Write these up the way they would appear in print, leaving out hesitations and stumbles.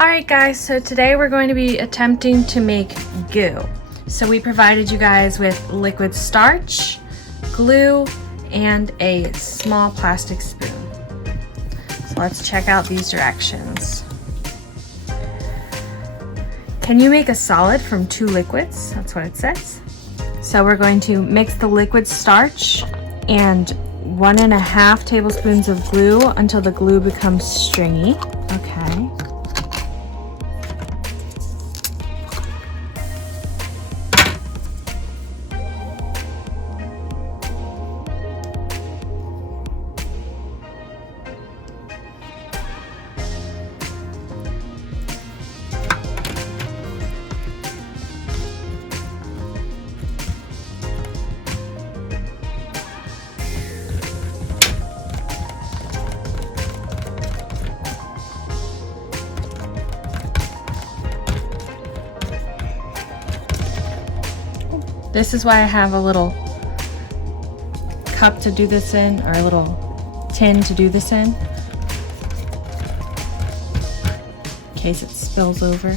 Alright guys, so today we're going to be attempting to make goo. So we provided you guys with liquid starch, glue, and a small plastic spoon. So let's check out these directions. Can you make a solid from 2 liquids? That's what it says. So we're going to mix the liquid starch and 1.5 tablespoons of glue until the glue becomes stringy. Okay. This is why I have a little cup to do this in, or a little tin to do this in case it spills over.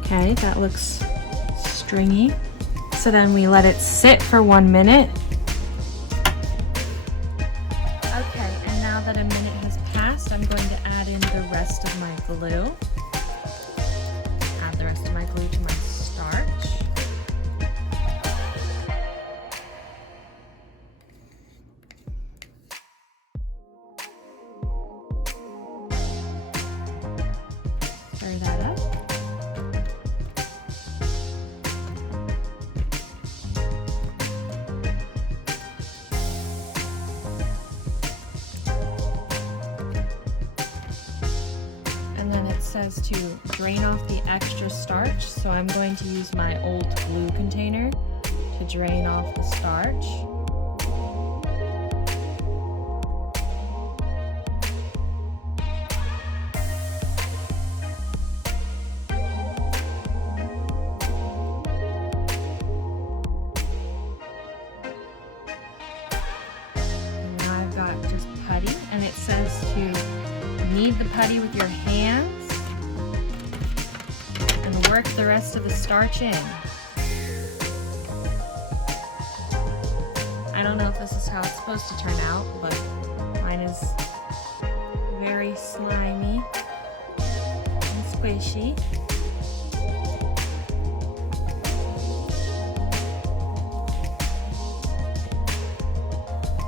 Okay, that looks stringy. So then we let it sit for 1 minute. Okay, and now that a minute has passed, I'm going to add in the rest of my glue. Add the rest of my glue to my starch. Stir that up. And then it says to drain off the extra starch, so I'm going to use my old glue container to drain off the starch. And now I've got just putty, and it says to knead the putty with your hands and work the rest of the starch in. I don't know if this is how it's supposed to turn out, but mine is very slimy and squishy.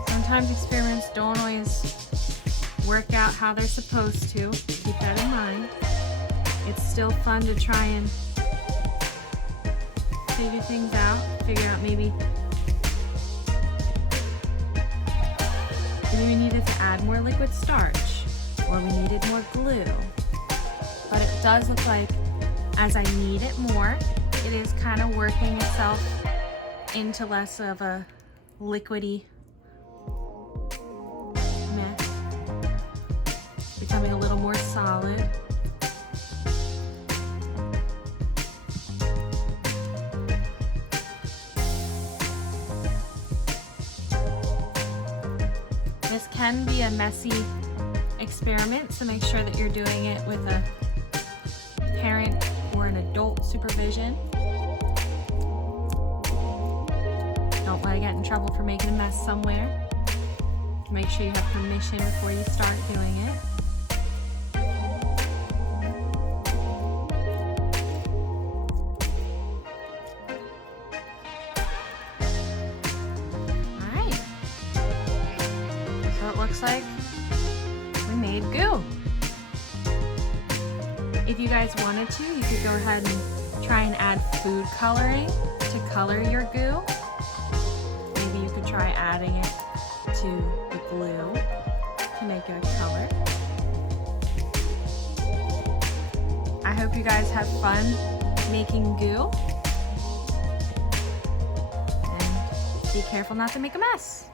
Sometimes experiments don't always work out how they're supposed to. Keep that in mind. It's still fun to try and figure things out. Figure out maybe we needed to add more liquid starch, or we needed more glue. But it does look like as I knead it more, it is kind of working itself into less of a liquidy mess, becoming a little more solid. This can be a messy experiment, so make sure that you're doing it with a parent or an adult supervision. Don't let it get in trouble for making a mess somewhere. Make sure you have permission before you start doing it. Looks like we made goo. If you guys wanted to, you could go ahead and try and add food coloring to color your goo. Maybe you could try adding it to the glue to make it a color. I hope you guys have fun making goo. And be careful not to make a mess.